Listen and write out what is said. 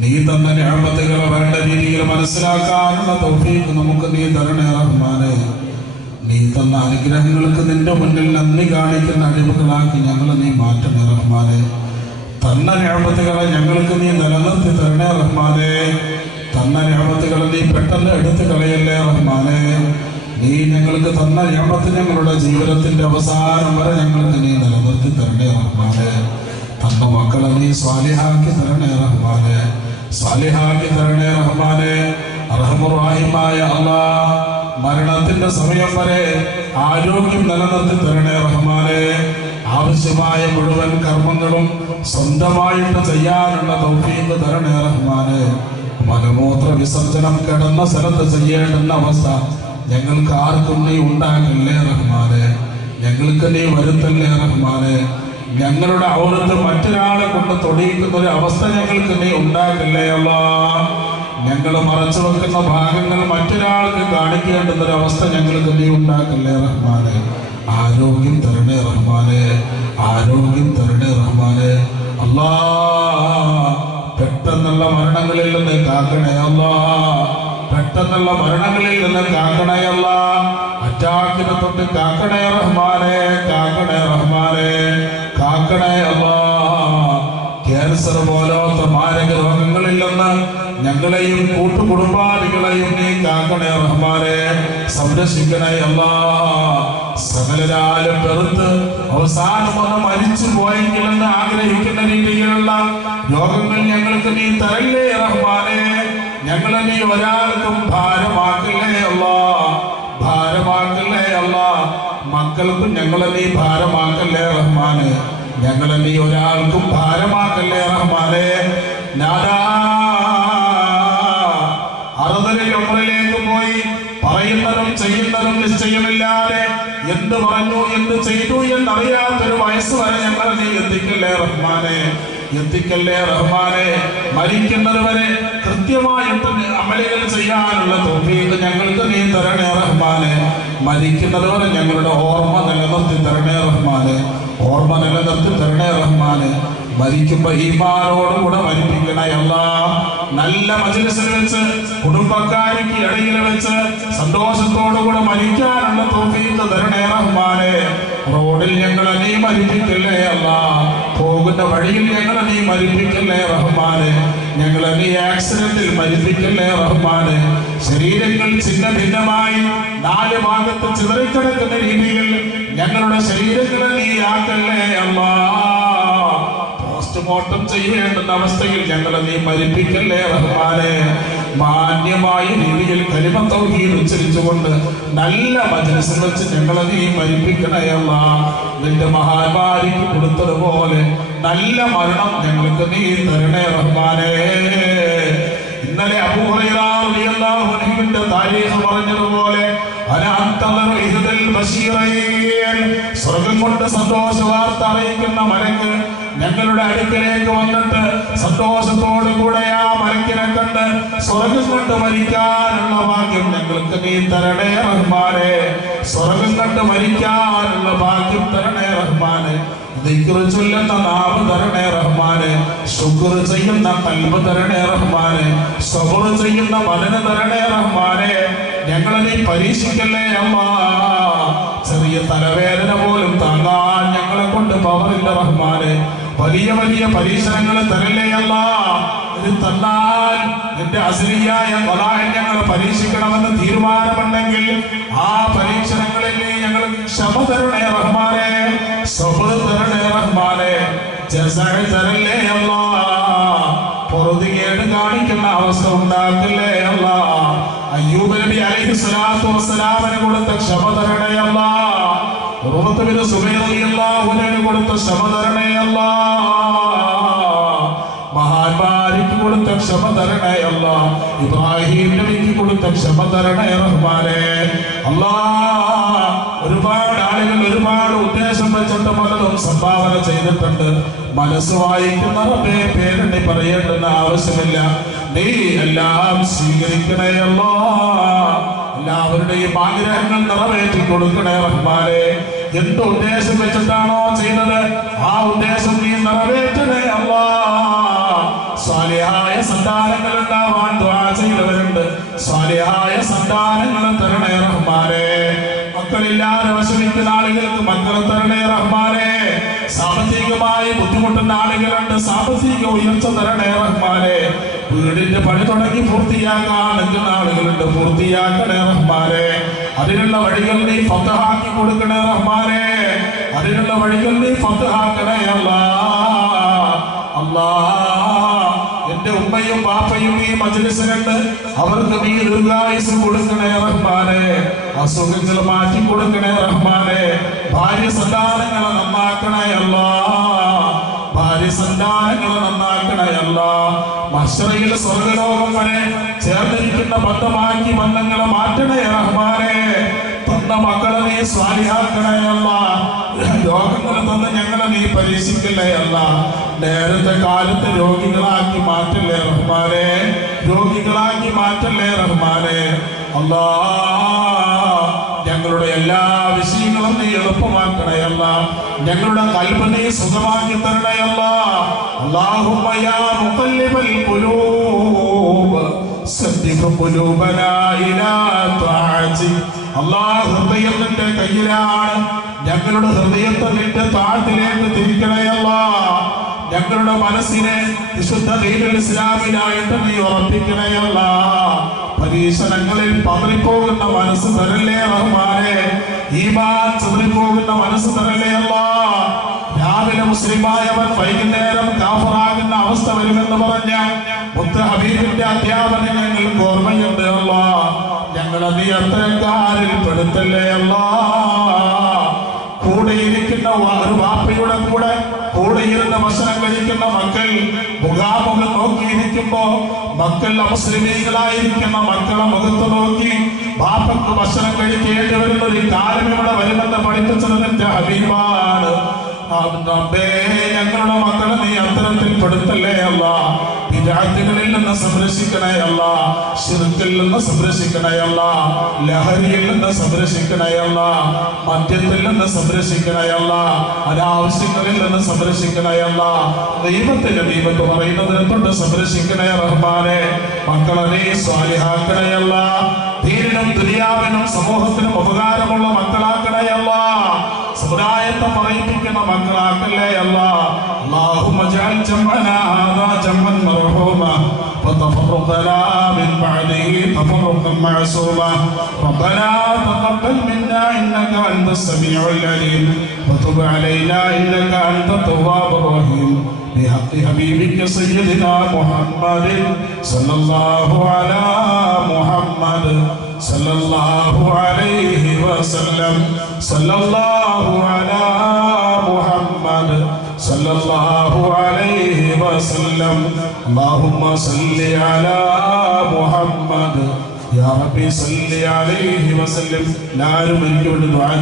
നീ തന്ന നിഅമത്തുകൾ വേണ്ട രീതിയിൽ മനസ്സിലാക്കാനുള്ള തൗഫീഖ് നമുക്ക് നീ തരണേ റഹ്മാനെ. നീ തന്ന അനുഗ്രഹങ്ങൾക്ക് നിന്റെ മുന്നിൽ നന്ദി കാണിക്കുന്ന അടിമകളാക്കി ഞങ്ങൾ നീ മാറ്റണേ റഹ്മാനെ. തന്ന നിഅമത്തുകളെ ഞങ്ങൾക്ക് നീ നിലനിർത്തി തരണേ റഹ്മാനെ. തന്ന നിഅമത്തുകളെ നീ പെട്ടെന്ന് എടുത്തു കളയല്ലേ റഹ്മാനെ. നീ ഞങ്ങൾക്ക് തന്ന നിഅമത്ത് ഞങ്ങളുടെ ജീവിതത്തിന്റെ അവസാനം വരെ ഞങ്ങൾക്ക് നീ നിലനിർത്തി തരണേ റഹ്മാനെ. തന്ന മക്കളെ നീ സ്വാലിഹാക്കി തരണേ റഹ്മാനെ. സ്വാലിഹാക്കി തരണേ റഹ്മാനെ. അർഹമുർ റഹീമായ അല്ലാഹ്, മരണത്തിന്റെ സമയം വരെ ആരോഗ്യം നിലനിർത്തി തരണേ റഹ്മാനെ. ആവശ്യമായ മുഴുവൻ കർമ്മങ്ങളും സ്വന്തമായിട്ട് ചെയ്യാനുള്ള തൗഫീഖ് തരണേ റഹ്മാനെ. മലമൂത്ര വിസർജനം കിടന്ന സ്ഥലത്ത് ചെയ്യേണ്ടുന്ന അവസ്ഥ ഞങ്ങൾക്ക് ആർക്കും നീ ഉണ്ടാക്കില്ലേ റഹ്മാനെ. ഞങ്ങൾക്ക് നീ വരുത്തല്ലേ റഹ്മാനെ. ഞങ്ങളുടെ ഔറത്ത് മറ്റൊരാളെ കൊണ്ട് തൊടിയിക്കുന്ന ഒരു അവസ്ഥ ഞങ്ങൾക്ക് നീ ഉണ്ടാക്കില്ലേ അല്ലാഹ്. ഞങ്ങൾ മറച്ചു വെക്കുന്ന ഭാഗങ്ങൾ മറ്റൊരാൾക്ക് കാണിക്കേണ്ടുന്ന ഒരു അവസ്ഥ ഞങ്ങൾക്ക് നീ ഉണ്ടാക്കില്ലേ റഹ്മാനെ. ആരോഗ്യം തരണേ റഹ്മാനെ. ആരോഗ്യം തരണേ റഹ്മാനെ. അല്ലാഹ്, പെട്ടെന്നുള്ള മരണങ്ങളിൽ നിന്ന് കാക്കണേ അല്ലാഹ്. പെട്ടെന്നുള്ള മരണങ്ങളിൽ നിന്ന് കാക്കണേ അല്ലാഹ്. അറ്റാക്കിനെ തൊട്ട് കാക്കണേ റഹ്മാനെ. കാക്കണേ റഹ്മാനെ. കാക്കണേ അല്ലാഹ്. ക്യാൻസർ പോലത്തെ മാരക രോഗങ്ങളിൽ നിന്ന് ഞങ്ങളെയും കൂട്ടുകുടുംബാദികളെയും നീ കാക്കണേ റഹ്മാനെ. സംരക്ഷിക്കണേ അല്ലാഹ്. സകലരാലും വെറുത്ത് അവസാനം ഒന്ന് മരിച്ചു പോയെങ്കിലെന്ന് ആഗ്രഹിക്കുന്ന രീതിയിലുള്ള രോഗങ്ങൾ ഞങ്ങൾക്ക് നീ തരല്ലേ റഹ്മാനെ. ഞങ്ങളെ നീ ഒരാൾക്കും ഭാരമാക്കല്ലേ അല്ലാഹ്. ഭാരമാക്കല്ലേ അല്ലാഹ്. മക്കൾക്കും ഞങ്ങളെ നീ ഭാരമാക്കല്ലേ റഹ്മാനെ. ഞങ്ങളെ നീ ഒരാൾക്കും ഭാരമാക്കല്ലേ റഹ്മാനെ. നാദാ, അറുതലിൽ ഉംറയിലേക്ക് പോയി പറയുന്നതും ചെയ്യുന്നതും നിശ്ചയമില്ലാതെ എന്ത് പറഞ്ഞു എന്ത് ചെയ്തു എന്നറിയാത്തൊരു വയസ്സ് വരെ ഞങ്ങളെ നീ എത്തിക്കല്ലേ റഹ്മാനെ. എത്തിക്കല്ലേ റഹ്മാനെ. മരിക്കുന്നത് വരെ കൃത്യമായിട്ട് അമലുകൾ ചെയ്യാനുള്ള തൗഫീഖ് ഞങ്ങൾക്ക് നീ തരണേ റഹ്മാനെ. മരിക്കുന്നത് വരെ ഞങ്ങളുടെ ഓർമ്മ നിലനിർത്തി തരണേ റഹ്മാനെ. ഓർമ്മ നിലനിർത്തി തരണേ റഹ്മാനെ. മരിക്കുമ്പോ ഈമാനോടുകൂടെ മരിപ്പിക്കണേ അല്ലാഹ്. നല്ല മജ്‌ലിസിൽ വെച്ച് കുടുംബക്കാർക്ക് ഇടയിൽ വെച്ച് സന്തോഷത്തോടുകൂടെ മരിക്കാനുള്ള തൗഫീഖ് തരണേ റഹ്മാനെ. റോഡിൽ ഞങ്ങളെ നീ മരിപ്പിക്കല്ലേ അല്ലാഹ്. പോകുന്ന വഴിയിൽ ഞങ്ങളെ നീ മരിപ്പിക്കല്ലേ റഹ്മാനെ. ഞങ്ങളെ നീ ആക്സിഡന്റിൽ മരിപ്പിക്കല്ലേ റഹ്മാനെ. ശരീരങ്ങൾ ഛിന്ന ഭിന്നമായി 4 ഭാഗത്ത് ചിതറിക്കിടക്കുന്ന രീതിയിൽ ഞങ്ങളുടെ ശരീരങ്ങളെ നീ ആക്കല്ലേ അല്ലാഹ്. പോസ്റ്റ്മോർട്ടം ചെയ്യേണ്ടുന്ന അവസ്ഥയിൽ ഞങ്ങളെ നീ മരിപ്പിക്കല്ലേ റഹ്മാനെ. മാന്യമായ രീതിയിൽ കലിമ തൗഹീദ് ഉച്ചരിച്ചുകൊണ്ട് നല്ല മജ്‌ലിസിൽ വെച്ച് ഞങ്ങളെ നീ മരിപ്പിക്കണേ അല്ലാഹ്. നിന്റെ മഹാന്മാരിക്ക് കൊടുത്തതുപോലെ നല്ല മരണം ഞങ്ങൾക്ക് നീ തരണേ റഹ്മാനെ. ഇന്നലെ അബൂ ഹുറൈറ റളിയല്ലാഹു അൻഹുവിന്റെ താരീഖ് പറഞ്ഞതുപോലെ സ്വർഗം കൊണ്ട് സന്തോഷ വാർത്ത അറിയിക്കുന്ന മലക്ക് ഞങ്ങളുടെ അടുക്കലേക്ക് വന്നിട്ട് സന്തോഷത്തോടു കൂടെ ആ മലക്കിനെ കണ്ട് സ്വർഗം കൊണ്ട് മരിക്കാനുള്ള ഭാഗ്യം ഞങ്ങൾക്ക് നീ തരണേ റഹ്മാനെ. സ്വർഗം കണ്ട് മരിക്കാനുള്ള ഭാഗ്യം തരണേ റഹ്മാനെ. ദിക്ർ ചൊല്ലുന്ന നാവ് തരണേ റഹ്മാനെ. ശുക്ർ ചെയ്യുന്ന ഖൽബ് തരണേ റഹ്മാനെ. സബ്ർ ചെയ്യുന്ന മനന തരണേ റഹ്മാനെ. ഞങ്ങളെ നീ പരീക്ഷിക്കല്ലേ അല്ലാഹ്. ചെറിയ തലവേദന പോലും താങ്ങാൻ ഞങ്ങളെ കൊണ്ട് പവറില്ല റഹ്മാനെ. വലിയ വലിയ പരീക്ഷണങ്ങൾ തരല്ലേ അല്ലാഹ്. ഇത് തന്നാൽ നിന്റെ അസ്ലിയായ ഖലാഇൽ ഞങ്ങൾ പരീക്ഷിക്കണമെന്ന് തീരുമാനമുണ്ടെങ്കിൽ ആ പരീക്ഷണങ്ങളിൽ ഞങ്ങൾക്ക് ക്ഷമ തരണേ റഹ്മാനെ. സബ്ർ തരണേ റഹ്മാനെ. ജസാ തരല്ലേ അല്ലാഹ്. പൊറുതികേട് കാണിക്കുന്ന അവസ്ഥ ഉണ്ടാക്കില്ലേ അല്ലാഹ്. അയ്യൂബ് നബി അലൈഹിസ്സലാത്തു വസ്സലാമിന് കൊടുത്ത ക്ഷമ തരണേ അല്ലാഹ്. ഉർവത്ത് ബിൻ സുബൈർ റളിയല്ലാഹു അൻഹു കൊടുത്ത ക്ഷമ തരണേ അല്ലാഹ്. മഹാന്മാർക്ക് കൊടുത്ത ക്ഷമ തരണേ അല്ലാഹ്. ഇബ്രാഹിം നബിക്ക് കൊടുത്ത ക്ഷമ തരണേ റഹ്മാനെ. അല്ലാഹ്, ഒരുപാട് ആളുകൾ ഒരുപാട് ഉദ്ദേശം വെച്ചിട്ട് പലതും സംഭാവന ചെയ്തിട്ടുണ്ട്. മനസ്സ് വായിക്കുന്ന റബ്ബേ പേരെണ്ണി പറയേണ്ടെന്ന് ആവശ്യമില്ല. നീ എല്ലാം സ്വീകരിക്കണേ അല്ലാഹ്. എല്ലാവരുടെയും ആഗ്രഹങ്ങൾ നിറവേറ്റി കൊടുക്കണേ റഹ്മാനെ. എന്ത് ഉദ്ദേശം വെച്ചിട്ടാണോ ചെയ്തത് ആ ഉദ്ദേശം നീ നിറവേറ്റണേ അല്ലാഹ്. സാലിഹായ സന്താനങ്ങൾ ഉണ്ടാവാൻ ദുആ ചെയ്തവരുണ്ട്. സ്വാലിഹായ സന്താനങ്ങൾ തരണേ റഹ്മാനേ. മക്കളില്ലാതെ വിഷമിക്കുന്ന ആളുകൾക്ക് മക്കളെ തരണേ റഹ്മാനേ. സാമ്പത്തികമായി ബുദ്ധിമുട്ടുന്ന ആളുകളുണ്ട്, സാമ്പത്തിക ഉയർച്ച തരണേ റഹ്മാനേ. വീടിന്റെ പണി തുടങ്ങി പൂർത്തിയാക്കാൻ നിൽക്കുന്ന ആളുകളുണ്ട്, പൂർത്തിയാക്കണേ റഹ്മാനേ. അതിനുള്ള വഴികൾ നീ ഫതഹാക്കി കൊടുക്കണേ റഹ്മാനേ. അതിനുള്ള വഴികൾ നീ ഫതഹാക്കണേ എന്റെ ഉമ്മയും ബാപ്പയും ഈ മജ്‌ലിസിലുണ്ട്, അവർക്ക് നീ ദീർഘായുസ്സ് കൊടുക്കണേ റഹ്മാനേ. അസുഖങ്ങൾ മാറ്റി കൊടുക്കണേ റഹ്മാനേ. ഭാര്യ സന്താനങ്ങളെ നന്നാക്കണേ ഭാര്യ സന്താനങ്ങളെ നന്നാക്കണേ മഹ്ശറയിൽ സ്വർഗ്ഗലോകം വരെ ചേർന്നിരിക്കുന്ന ബന്ധമാക്കി ബന്ധങ്ങളെ മാറ്റണേ റഹ്മാനേ. തന്ന മക്കളെ നീ സ്വാലിഹാക്കണേ രോഗങ്ങൾ തന്ന് ഞങ്ങളെ നീ പരീക്ഷിക്കല്ലേ നേരത്തെ കാലത്ത് രോഗികളാക്കി മാറ്റല്ലേ റഹ്മാനേ. രോഗികളാക്കി മാറ്റല്ലേ റഹ്മാനേ. ഞങ്ങളുടെ എല്ലാ വിഷയങ്ങളും നീ എളുപ്പമാക്കണേ ഞങ്ങളുടെ കൽബ് നീ സുഖമാക്കി തരണേ അല്ലാഹുമ്മ യാ മുഖല്ലിബൽ ഖുലൂബ് സദ്ദിഖ് ഖുലൂബനാ ഇലാ തഅതി. ഹൃദയം നിന്റെ കയ്യിലാണ്, ഞങ്ങളുടെ ഹൃദയത്തെ നിന്റെ താഴത്തിലേക്ക് തിരിക്കണേ ഞങ്ങളുടെ മനസ്സിനെ വിശുദ്ധ ദീനുൽ ഇസ്ലാമിനായിട്ട് നീ ഉറപ്പിക്കണേ പരീക്ഷണങ്ങളിൽ പതറിപ്പോകുന്ന മനസ്സ് തരല്ലേ റഹ്മാനേ. ഈമാൻ ചിതറിപ്പോകുന്ന മനസ്സ് തരല്ലേ രാവിലെ മുസ്ലിമായവൻ വൈകുന്നേരം കാഫറാകുന്ന അവസ്ഥ വരുമെന്ന് പറഞ്ഞ മുത്ത് ഹബീബിന്റെ അധ്യാപനം ഞങ്ങൾക്ക് ഓർമ്മയുണ്ട് ഞങ്ങളെ നീ അത്തരക്കാരിൽ പെടുത്തല്ലേ കൂടെ ഇരിക്കുന്ന ഒരു വാപ്പയുടെ കൂടെ ഇരുന്ന് ഭക്ഷണം കഴിക്കുന്ന മക്കൾ മുഖാമുഖം നോക്കിയിരിക്കുമ്പോ മക്കൾ അമുസ്ലിമീകളായിരിക്കുന്ന മക്കളെ മുഖത്ത് നോക്കി ബാപ്പക്ക് ഭക്ഷണം കഴിക്കേണ്ടി വരുന്ന ഒരു കാലം ഇവിടെ വരുമെന്ന് പഠിപ്പിച്ചത് എന്റെ ഹബീബാണ്. ഞങ്ങളുടെ മക്കളെ നീ അത്തരത്തിൽ പെടുത്തല്ലേ വിദഅത്തുകളിൽ നിന്ന് സംരക്ഷിക്കണേ ശിർക്കിൽ നിന്ന് സംരക്ഷിക്കണേ ലഹരിയിൽ നിന്ന് സംരക്ഷിക്കണേ മദ്യത്തിൽ നിന്ന് സംരക്ഷിക്കണേ അനാവശ്യങ്ങളിൽ നിന്ന് സംരക്ഷിക്കണേ ദൈവത്തിന്റെ ദൈവത്ത് പറയുന്നതിനെ തൊട്ട് സംരക്ഷിക്കണേ റഹ്മാനേ. മക്കളെ നീ സ്വാലിഹാക്കണേ ദീനിനും ദുനിയാവിനും സമൂഹത്തിനും ഉപകാരമുള്ള മക്കളാക്കണേ സമുദായത്തെ പറയിപ്പിക്കുന്ന മക്കളാക്കല്ലേ اللهم اجعل جمعنا هذا جمعا مرحوما وتفرقنا من بعده تفرقا معصوما ربنا تقبل منا انك انت السميع العليم وتب علينا انك انت التواب الرحيم بحق حبيبك سيدنا محمد صلى الله على محمد صلى الله عليه وسلم صلى الله على محمد صلى الله عليه وسلم اللهم صل على محمد يا ربي صل عليه وسلم. لا نملك دعاء